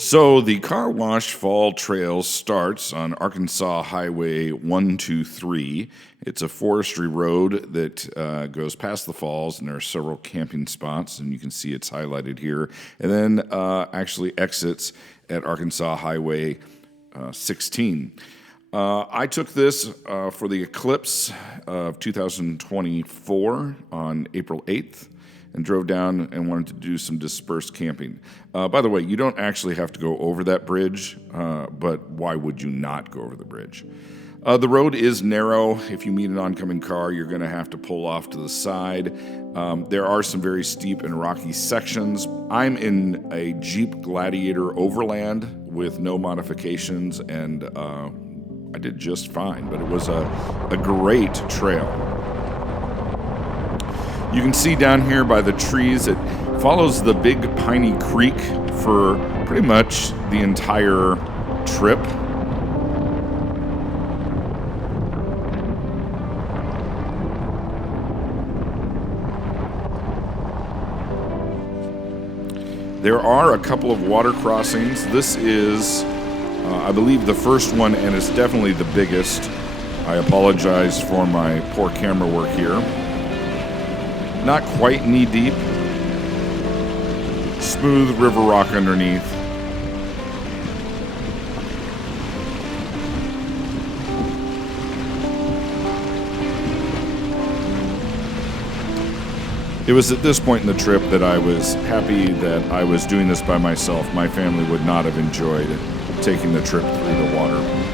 So the Car Wash Fall Trail starts on Arkansas Highway 123. It's a forestry road that goes past the falls, and there are several camping spots, and you can see it's highlighted here. And then actually exits at Arkansas Highway 16. I took this for the eclipse of 2024 on April 8th. And drove down and wanted to do some dispersed camping. By the way, you don't actually have to go over that bridge, but why would you not go over the bridge? The road is narrow. If you meet an oncoming car, you're going to have to pull off to the side. There are some very steep and rocky sections. I'm in a Jeep Gladiator Overland with no modifications, and I did just fine, but it was a great trail. You can see down here by the trees, it follows the big piney creek for pretty much the entire trip. There are a couple of water crossings. This is, I believe, the first one, and it's definitely the biggest. I apologize for my poor camera work here. Not quite knee-deep. Smooth river rock underneath. It was at this point in the trip that I was happy that I was doing this by myself. My family would not have enjoyed taking the trip through the water.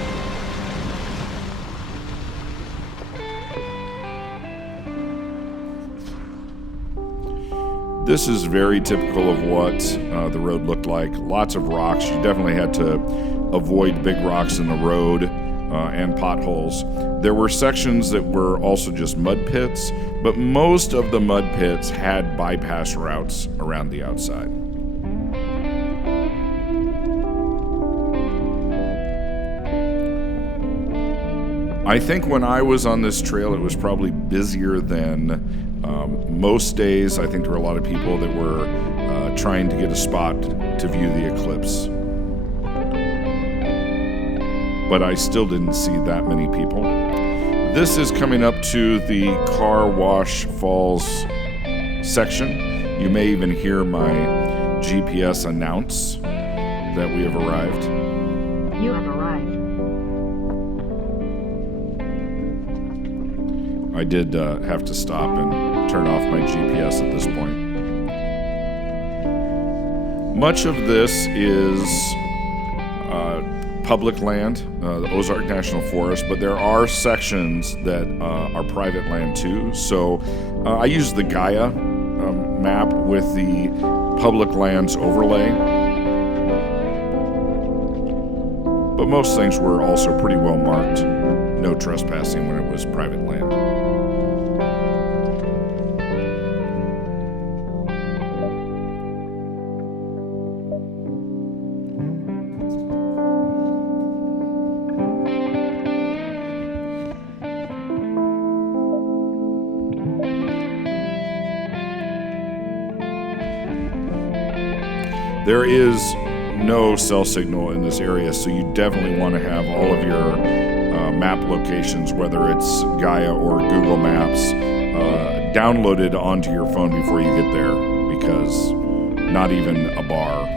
This is very typical of what the road looked like. Lots of rocks. You definitely had to avoid big rocks in the road and potholes. There were sections that were also just mud pits, but most of the mud pits had bypass routes around the outside. I think when I was on this trail, it was probably busier than most days. I think there were a lot of people that were trying to get a spot to view the eclipse. But I still didn't see that many people. This is coming up to the Car Wash Falls section. You may even hear my GPS announce that we have arrived. You have arrived. I did have to stop and turn off my GPS at this point. Much of this is public land, the Ozark National Forest, but there are sections that are private land too. So I use the Gaia map with the public lands overlay. But most things were also pretty well marked. No trespassing when it was private land. There is no cell signal in this area, so you definitely want to have all of your map locations, whether it's Gaia or Google Maps, downloaded onto your phone before you get there, because not even a bar.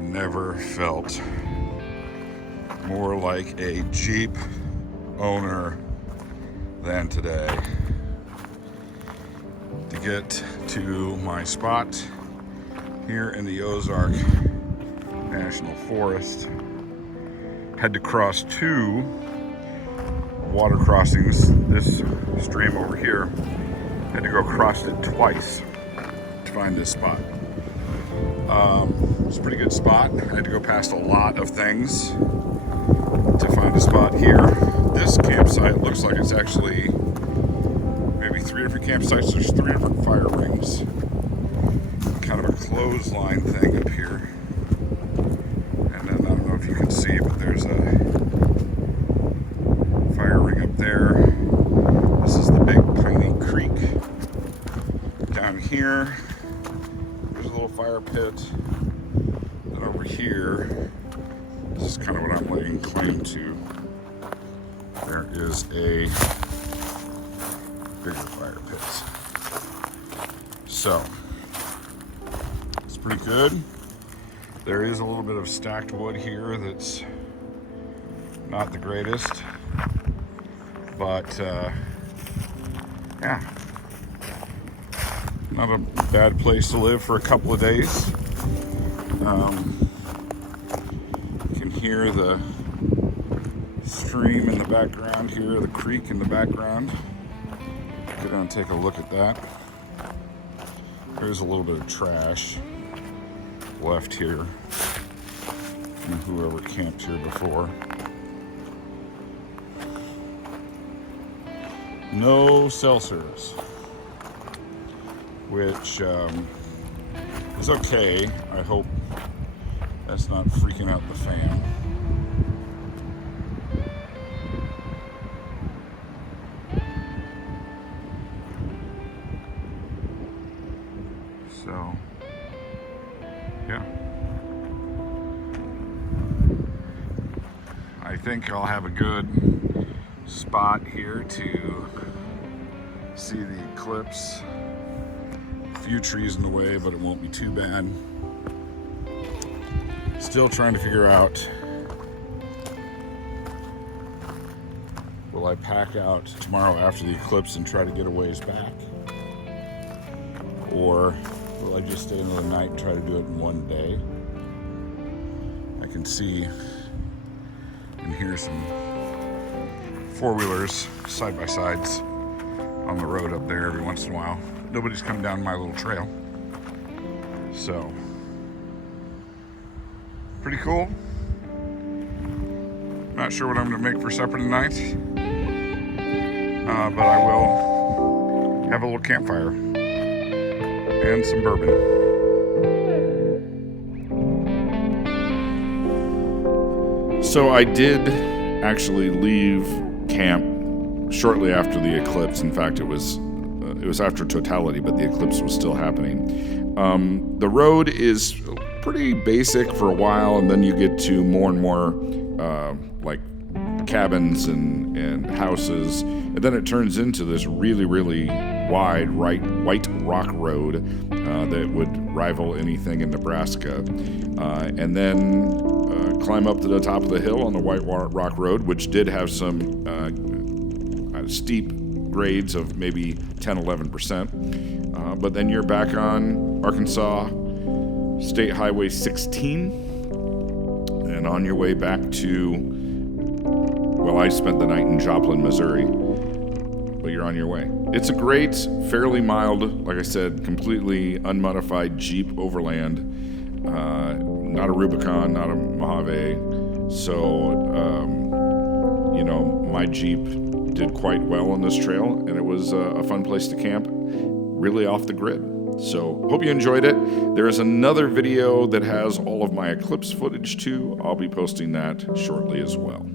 Never felt more like a Jeep owner than today. To get to my spot here in the Ozark National Forest, had to cross two water crossings. This stream over here Had to go across it twice to find this spot. It's a pretty good spot. I had to go past a lot of things to find a spot here. This campsite looks like it's actually maybe 3 different campsites. There's 3 different fire rings. Kind of a clothesline thing up here. And then I don't know if you can see, but there's a fire ring up there. This is the big Piney Creek. Down here, there's a little fire pit. Then over here, this is kind of what I'm laying claim to. There is a bigger fire pit. So, it's pretty good. There is a little bit of stacked wood here that's not the greatest, but yeah, not a bad place to live for a couple of days. You can hear the stream in the background here, the creek in the background. Go down and take a look at that. There's a little bit of trash left here from whoever camped here before. No cell service, which is okay. I hope that's not freaking out the fan. So, yeah. I think I'll have a good spot here to see the eclipse. A few trees in the way, but it won't be too bad. Still trying to figure out, will I pack out tomorrow after the eclipse and try to get a ways back? Or will I just stay another night and try to do it in one day? I can see and hear some four-wheelers, side-by-sides on the road up there every once in a while. Nobody's come down my little trail. So, pretty cool. Not sure what I'm going to make for supper tonight, but I will have a little campfire and some bourbon. So I did actually leave camp shortly after the eclipse. In fact, it was after totality, but the eclipse was still happening. The road is pretty basic for a while, and then you get to more and more like cabins and houses, and then it turns into this really, really wide white rock road that would rival anything in Nebraska, and then climb up to the top of the hill on the white rock road, which did have some steep grades of maybe 10-11%, but then you're back on Arkansas State Highway 16 and on your way back to, well, I spent the night in Joplin, Missouri, but you're on your way. It's a great, fairly mild, like I said, completely unmodified Jeep overland. Not a Rubicon, not a Mojave. So, my Jeep did quite well on this trail, and it was a fun place to camp, really off the grid. So, hope you enjoyed it. There is another video that has all of my eclipse footage too. I'll be posting that shortly as well.